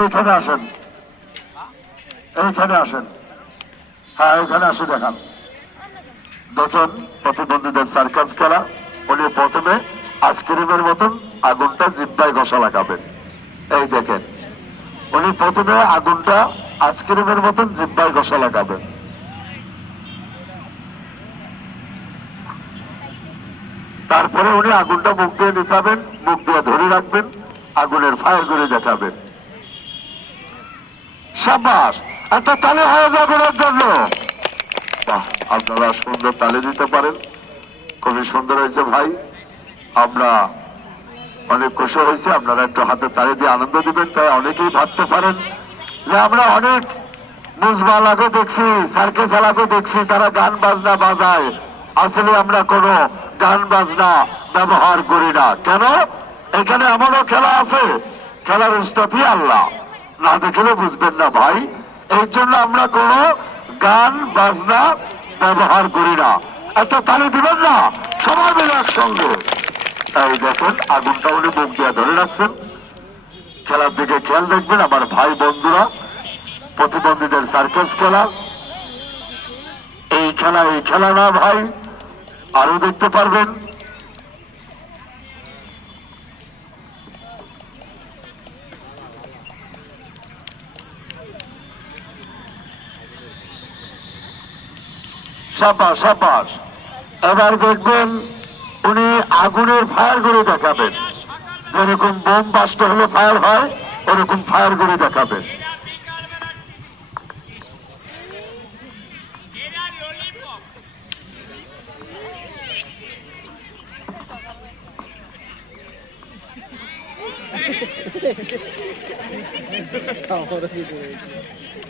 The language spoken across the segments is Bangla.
আসেন। এইখানে আসেন। হ্যাঁ এখানে আসে দেখান। প্রতিবন্ধীদের সার্কাস খেলা। উনি প্রথমে আইসক্রিমের মতন আগুনটা জিব্বায় ঘষা লাগাবেন। এই দেখেন। উনি প্রথমে আগুনটা আইসক্রিমের মতন জিব্বায় ঘষা লাগাবেন। তারপরে উনি আগুনটা মুখ দিয়ে নিপাবেন মুখ দিয়ে ধরে রাখবেন, আগুনের ফায়ার করে দেখাবেন। সাবাস একটা তালে হয়ে ওর জন্য। আপনারা সুন্দর তালে দিতে পারেন। খুবই সুন্দর হয়েছে ভাই। আমরা অনেক খুশি হয়েছে, আপনারা একটু হাতে তালে দিয়ে আনন্দ দিবেন, তাই অনেকেই ভাবতে পারেন যে আমরা অনেক মুজবালাকে দেখছি সার্কেস আলাকে দেখছি, তারা গান বাজনা বাজায়। আসলে আমরা কোনো গান বাজনা ব্যবহার করি না। কেন? এখানে এমনও খেলা আছে, খেলার উস্তাদই আল্লাহ। না দেখলে বুঝবেন না ভাই। এই জন্য আমরা কোনো গান, বাজনা ব্যবহার করি না। একটা তালি দিবেন না? সবাই মিলে একসঙ্গে। এই দেখেন, আগুনটা উনি মুখ দিয়ে ধরে রাখছেন। খেলার দিকে খেয়াল দেখবেন, আমার ভাই বন্ধুরা, প্রতিবন্ধীদের সার্কাস খেলা। এই খেলা এই খেলা না ভাই, আরও দেখতে পারবেন। সাবাস সাবাস এবার দেখবেন উনি আগুনের ফায়ার করে দেখাবেন। যেরকম বোম বাস্ট হলে ফায়ার হয়, ওরকম ফায়ার করে দেখাবেন।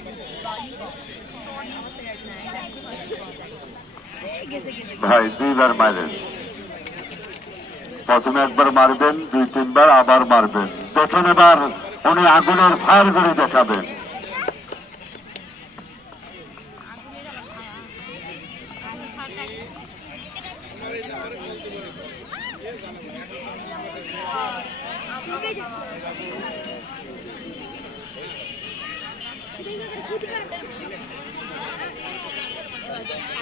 ভাই দুইবার মারেন প্রথমে একবার মারবেন দুই তিনবার আবার মারবেন। প্রথম এবার উনি আগুনের ফায়ার করে দেখাবেন। Thank you. Yeah.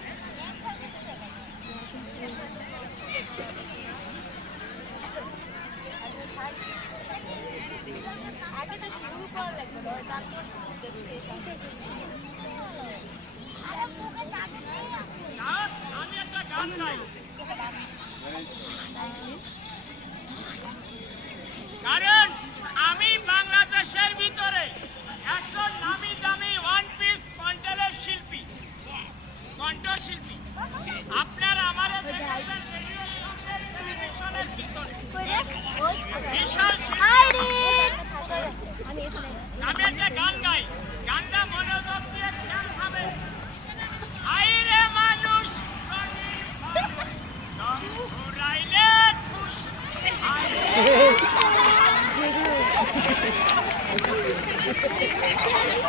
কারণ আমি বাংলাদেশের ভিতরে একজন নামি দামি ওয়ান পিস কন্টেলের শিল্পী। কণ্ঠশিল্পী আপনারা আমার বিশাল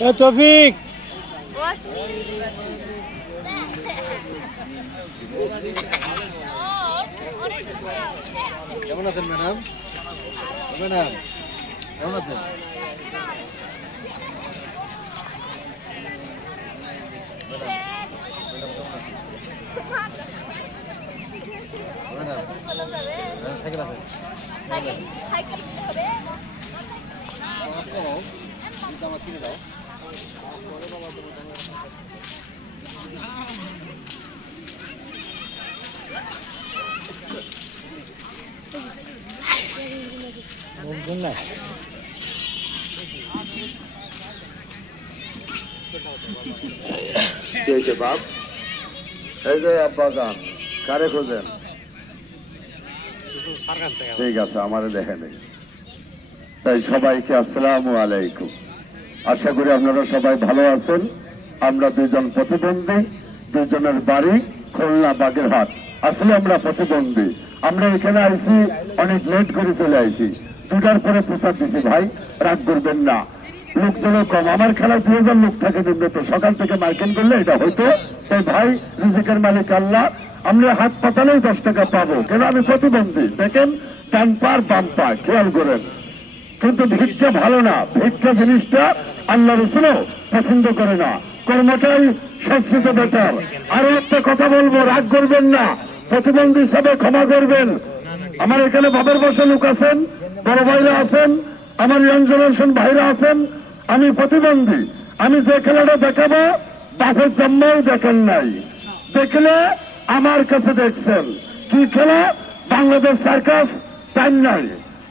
এ তফিক কেমন আছেন ম্যাডাম ম্যাডাম কেমন আছেন ম্যাডাম সাইকেল আছে দাও হয়েছে বাপ? এই যে আব্বা যান কারে খোঁজেন? ঠিক আছে আমারে দেখে নেই। তাই সবাইকে আসসালামু আলাইকুম। আশা করি আপনারা সবাই ভালো আছেন। আমরা দুজন প্রতিবন্ধী দুজনের বাড়ি খুলনা বাগেরহাট। আসলে আমরা প্রতিবন্ধী। আমরা এখানে আইছি অনেক লেট করে চলে আইছি দুটার পরে প্রসাদ দিছি, ভাই, রাগ করবেন না। লোকজনও কম। আমার খেলায় দুই হাজার লোক থাকে নিম্নত সকাল থেকে মাইকেল করলে এটা হইতো। তাই ভাই, রিজিকের মালিক আল্লাহ, আমরা হাত পাতালেই দশ টাকা পাবো। কেন? আমি প্রতিবন্ধী। দেখেন ডান পার বাম পা খেয়াল করেন। কিন্তু ভিক্ষা ভালো না। ভিক্ষা জিনিসটা আল্লাহ রসুলও পছন্দ করে না। কর্মটাই সংস্কৃত বেটার আরও একটা কথা বলব, রাগ করবেন না। প্রতিবন্ধী হিসাবে ক্ষমা করবেন। আমার এখানে বাবার বসে লোক আছেন, বড় ভাইরা আছেন, আমার ইয়াং জেনারেশন ভাইরা আছেন। আমি প্রতিবন্ধী। আমি যে খেলাটা দেখাবো বাপের জন্মও দেখেন নাই। দেখলে আমার কাছে দেখছেন। কি খেলা? বাংলাদেশ সার্কাস, টাইম নাই।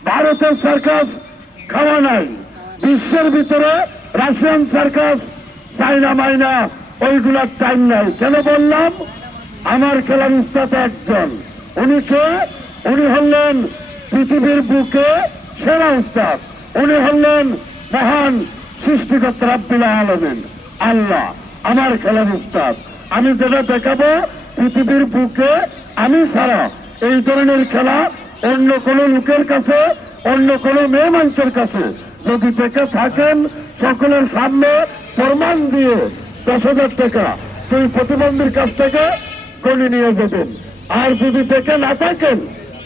ভারতের সার্কাস খাওয়া নাই। বিশ্বের ভিতরে রাশিয়ান সার্কাস চাইনা মাইনা, ওইগুলার টাইম নাই। কেন বললাম? আমার খেলার উস্তাদ একজন। উনি কে? উনি হলেন পৃথিবীর বুকে সেরা উস্তাদ। উনি হলেন মহান সৃষ্টিকর্তা রাব্বিল আলমিন। আল্লাহ, আমার খেলার উস্তাদ আমি যেটা দেখাবো পৃথিবীর বুকে আমি ছাড়া। এই ধরনের খেলা অন্য কোন লোকের কাছে অন্য কোন মেয়ে মানুষের কাছে যদি দেখে থাকেন, সকলের সামনে প্রমাণ দিয়ে দশ হাজার টাকা সেই প্রতিবন্ধীর কাছ থেকে গণে নিয়ে যাবেন। আর যদি দেখে না থাকেন,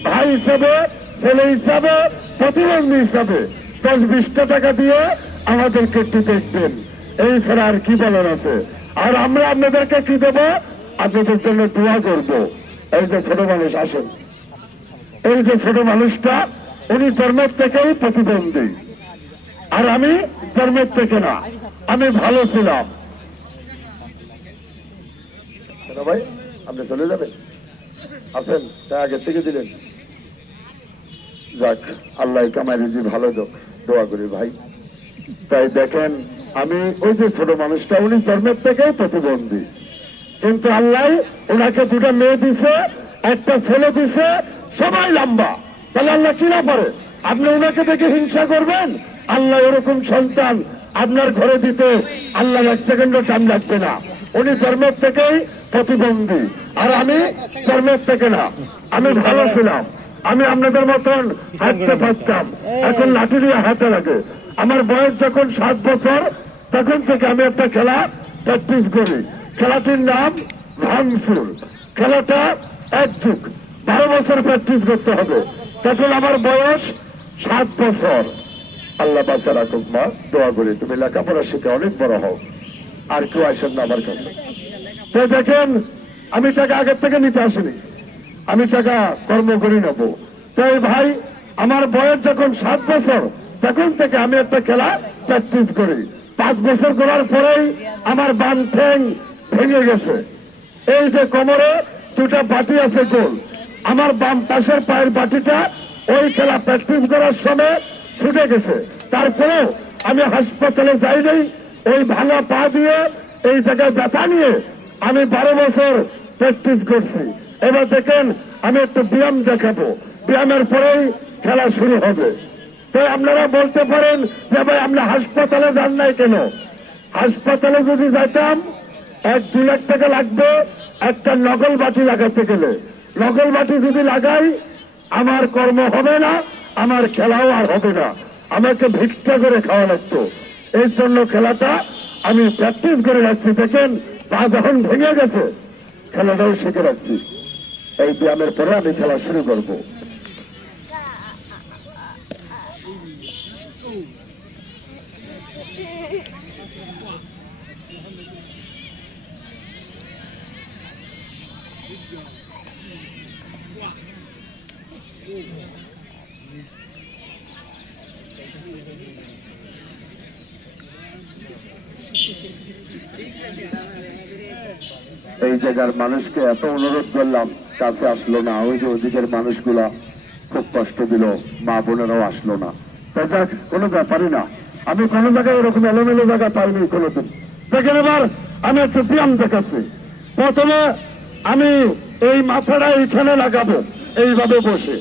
ভাই হিসাবে, ছেলে হিসাবে, প্রতিবন্ধী হিসাবে দশ বিশটা টাকা দিয়ে আমাদেরকে একটু দেখবেন। এই ছাড়া আর কি বলার আছে? আর আমরা আপনাদেরকে কি দেব? আপনাদের জন্য দোয়া করব। এই যে ছোট মানুষ, আসেন। এই যে ছোট মানুষটা উনি জন্মের থেকেই প্রতিবন্ধী আর আমি জন্মের থেকে না, আমি ভালো ছিলাম। ভাই, আপনি চলে যাবেন? আছেন তা আগের থেকে দিলেন। যাক আল্লাহ কামাই রুজি ভালো দোয়া করি ভাই। তাই দেখেন, আমি ওই যে ছোট মানুষটা, উনি জন্মের থেকেই প্রতিবন্ধী কিন্তু আল্লাহ ওনাকে দুটা মেয়ে দিছে, একটা ছেলে দিছে, সবাই লম্বা। তাহলে আল্লাহ কি না পারে আপনি ওনাকে দেখে হিংসা করবেন? আল্লাহ এরকম সন্তান আপনার ঘরে দিতে আল্লাহ এক সেকেন্ডও টাইম লাগবে না। উনি জন্মের থেকেই প্রতিবন্ধী। আর আমি জন্মের থেকে না। আমি ভালো ছিলাম। আমি আপনাদের মতন হাঁটতে পারতাম। এখন লাঠি দিয়ে হাতে লাগে। আমার বয়স যখন সাত বছর, তখন থেকে আমি একটা খেলা প্র্যাকটিস করি। খেলাটির নাম ভাঙচুর। খেলাটা এক যুগ বারো বছর প্র্যাকটিস করতে হবে। তখন আমার বয়স সাত বছর। আল্লাহ বাসা রাখুক, মা। দোয়া করি, তুমি লেখাপড়া শিখে অনেক বড় হও। আর কেউ আসেন না আমার কাছে। তো দেখেন, আমি টাকা আগের থেকে নিতে আসিনি। আমি টাকা কর্ম করি নেব। তাই ভাই, আমার বয়স যখন সাত বছর, তখন থেকে আমি একটা খেলা প্র্যাকটিস করি। পাঁচ বছর করার পরেই আমার বাম ঠ্যাং ভেঙে গেছে। এই যে কোমরে দুটা বাটি আছে গোল। আমার বাম পাশের পায়ের বাটিটা ওই খেলা প্র্যাকটিস করার সময় ছুটে গেছে। তারপরেও আমি হাসপাতালে যাই যাইনি ওই ভাঙা পা দিয়ে, এই জায়গায় ব্যথা নিয়ে আমি বারো বছর প্র্যাকটিস করছি। এবার দেখেন, আমি একটু ব্যায়াম দেখাবো। ব্যায়ামের পরেই খেলা শুরু হবে। তো আপনারা বলতে পারেন যে ভাই আমরা হাসপাতালে যান নাই কেন? হাসপাতালে যদি যাইতাম, এক দু লাখ টাকা লাগবে একটা নকল বাটি লাগাতে গেলে। নকল মাটি যদি লাগাই, আমার কর্ম হবে না, আমার খেলাও আর হবে না। আমাকে ভিক্ষা করে খাওয়া লাগতো। এই জন্য খেলাটা আমি প্র্যাকটিস করে রাখছি। দেখেন, পা যখন ভেঙে গেছে, খেলাটাও শিখে রাখছি। এই ব্যায়ামের পরে আমি খেলা শুরু করব। জায়গার মানুষকে এত অনুরোধ করলাম, কাছে আসলো না। ওই যে ওদিকের মানুষগুলা খুব কষ্ট দিল, মা বোনেরাও আসলো না। তাই যাক, কোনো ব্যাপারই না। আমি কোনো জায়গায় এরকম এলোমেলো জায়গা পাইনি কোনোদিন। দেখেন এবার, আমি একটু ব্যায়াম দেখাচ্ছি। প্রথমে আমি এই মাথাটা এইখানে লাগাবো, এইভাবে বসে।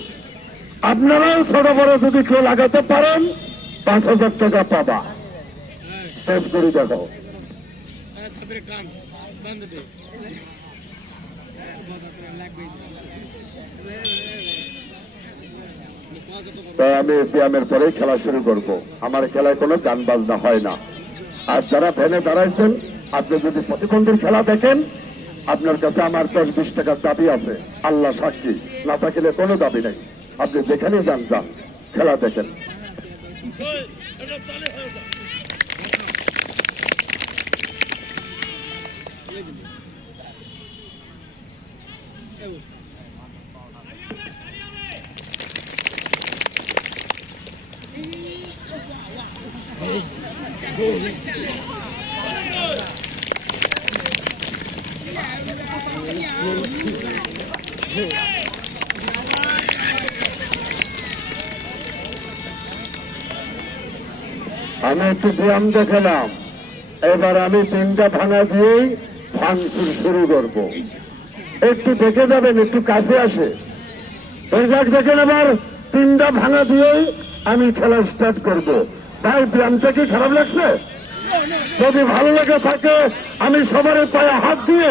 আপনারাও ছোট বড় যদি কেউ লাগাতে পারেন, পাঁচ হাজার টাকা পাবা। শেষ করে দেখো। তাই আমি ব্যায়ামের পরেই খেলা শুরু করব। আমার খেলায় কোনো গান বাজনা হয় না। আর যারা ভ্যানে দাঁড়াইছেন, আপনি যদি প্রতিবন্ধীর খেলা দেখেন, আপনার কাছে আমার দশ বিশ টাকার দাবি আছে। আল্লাহ সাক্ষী, না থাকলে কোনো দাবি নেই। আপনি যেখানে যান যান। খেলা দেখেন। আমি একটু ব্যায়াম দেখালাম এবার আমি তিনটা ভাঙা দিয়েই ভাঙচুর শুরু করব। একটু দেখে যাবেন, একটু কাছে আসে। যাক দেখেন এবার তিনটা ভাঙা দিয়েই আমি খেলা স্টার্ট করব। ভাই, ব্যায়ামটা কি খারাপ লাগছে? যদি ভালো লেগে থাকে, আমি সবার পায়ে হাত দিয়ে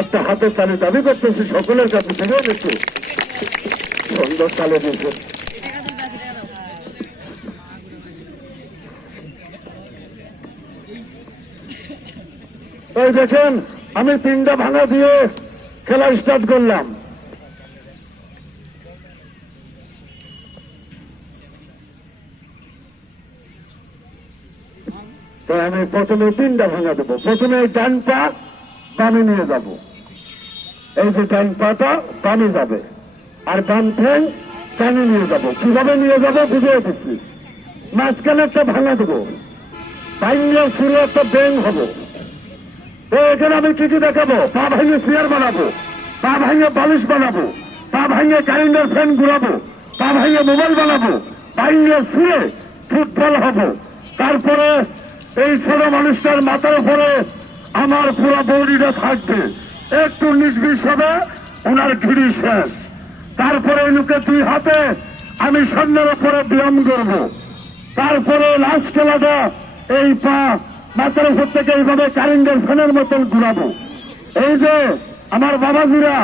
একটা হাতের তালে দাবি করতেছি, সকলের কাছে দেখেন একটু সুন্দর তালে দিয়েছে। এই দেখেন, আমি তিনটা ভাঙা দিয়ে খেলা স্টার্ট করলাম। তো আমি প্রথমে তিনটা ভাঙা দেবো। প্রথমে ডান পা বামে নিয়ে যাব। এই যে ডান পাটা বামে যাবে। আর বাম ঠ্যাং কানে নিয়ে যাব। কীভাবে নিয়ে যাব বুঝে দিচ্ছি। মাঝখানে একটা ভাঙা দেবো। ভাঙিয়ে শুরু একটা ব্যাং হব। এখানে আমি কি কি দেখাবো। পা ভাঙিয়ে চেয়ার বানাবো। পা ভাঙিয়ে বালিশ বানাবো। পা ভাঙিয়ে ক্যালেন্ডার ফ্যান ঘুরাবো। পা ভাঙিয়ে মোবাইল বানাবো। ভাঙিয়ে শুয়ে ফুটবল হব। তারপরে এই ছোট মানুষটার মাথার উপরে আমার পুরো বৌডিটা থাকবে। একটু নিষ্বিষ হবে ওনার ঘিরি শেষ। তারপরে লোকে দুই হাতে আমি সামনের উপরে ব্যায়াম করব। তারপরে লাস্ট খেলাটা এই পা মাথার উপর থেকে এইভাবে কারেন্টের ফ্যানের মতন ঘুরাবো। এই যে আমার বাবাজিরা,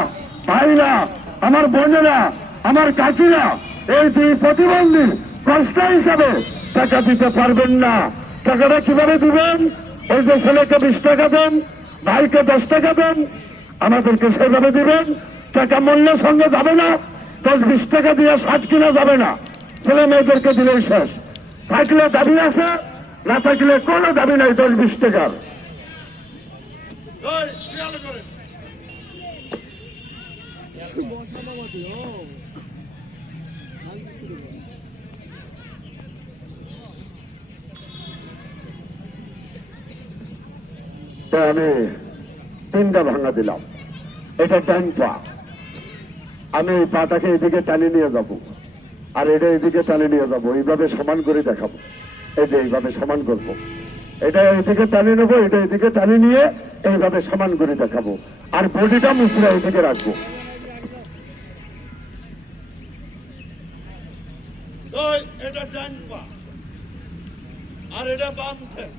ভাইরা, আমার বোনেরা, আমার কাকিরা, এই দুই প্রতিবন্ধী কষ্ট হিসাবে টাকা দিতে পারবেন না। টাকাটা কীভাবে দিবেন? ওই যে ছেলেকে বিশ টাকা দেন, ভাইকে দশ টাকা দেন, আমাদেরকে সেভাবে দিবেন। টাকা মূল্যের সঙ্গে যাবে না, দশ বিশ টাকা দিয়ে সাজ কিনা যাবে না। ছেলে মেয়েদেরকে দিলেই শেষ। থাকলে দাবি আছে? না থাকলে কোনো দাবি নাই দশ বিশ টাকার আমি তিনটা ভাঙা দিলাম। এটা ডান পা। আমি এই পাটাকে এদিকে টানে নিয়ে যাব। আর এটা এদিকে টানে নিয়ে যাব। এইভাবে সমান করে দেখাবো। এই যে এইভাবে সমান করব। এটা এদিকে টানে নেব এটা এদিকে টানে নিয়ে এইভাবে সমান করে দেখাবো। আর বডিটা মুসরা এদিকে রাখব। এটা ডান পা। আর এটা বাম ঠ্যাং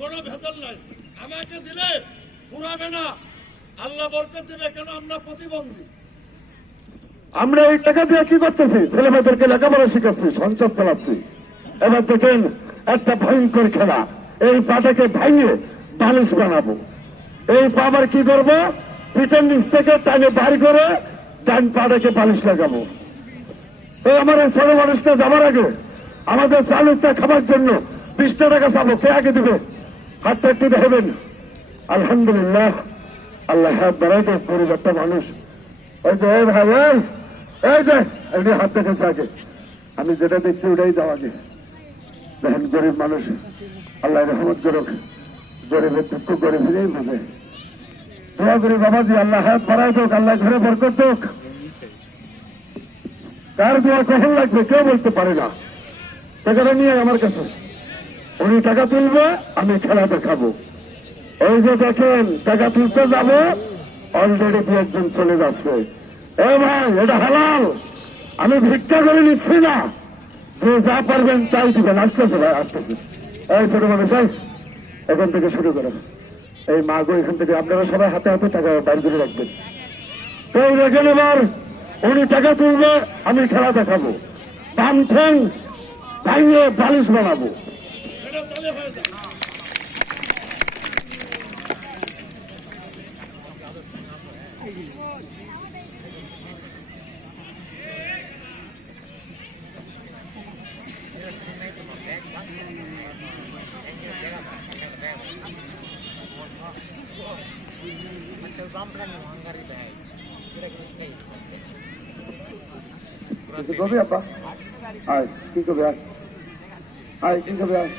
কোনো নাই আমাকে দিলে না আল্লাহ কেন আমরা প্রতিবন্ধী আমরা এই টাকা দিয়ে কি করতেছি? ছেলেমেয়েদেরকে লেখাপড়া শিখাচ্ছি সঞ্চার চালাচ্ছি। এবার দেখেন একটা ভয়ঙ্কর খেলা। এই পাটাকে ভাঙিয়ে বালিশ বানাবো। এই পা আবার কি করব? পিঠের নিচ থেকে টানে বাড়ি করে ডান পাটাকে বালিশ লাগাবো। এই আমার ছোট মানুষটা যাবার আগে আমাদের চালুচা খাবার জন্য বিশটা টাকা চাবো কে আগে দিবে? হাতটা একটু দেখবেন। আলহামদুলিল্লাহ আল্লাহ হাত বাড়াই গরিব একটা মানুষ। ওই যে ভাই এই, যে এমনি হাত দেখেছে আগে। আমি যেটা দেখছি ওটাই যাও আগে। দেখেন গরিব মানুষ আল্লাহ রহমত করুক, গরিবের দুঃখ গরিবেরই বুঝে দোয়া করি বাবাজি, আল্লাহ হাত বাড়াই হোক আল্লাহ ঘরে কার দোয়া কখন লাগবে কেউ বলতে পারে না। টাকাটা নিয়ে আমার কাছে। উনি টাকা তুলবে, আমি খেলা দেখাবো। এই যে দেখেন, টাকা তুলতে যাব অলরেডি দু একজন চলে যাচ্ছে। এ ভাই, এটা হালাল। আমি ভিক্ষা করে নিচ্ছি না। যে যা পারবেন তাই দিবেন আস্তে ভাই আসতেছে এই ছোট মানুষ এখান থেকে শুরু করেন এই মা গো, এখান থেকে আপনারা সবাই হাতে হাতে টাকা বাইর করে রাখবেন। তো দেখেন এবার, উনি টাকা তুলবে, আমি খেলা দেখাবো। বাম ঠ্যাং বালিশ বানাবো। এটা কি হয়ে আয় আয় কি আপা আয়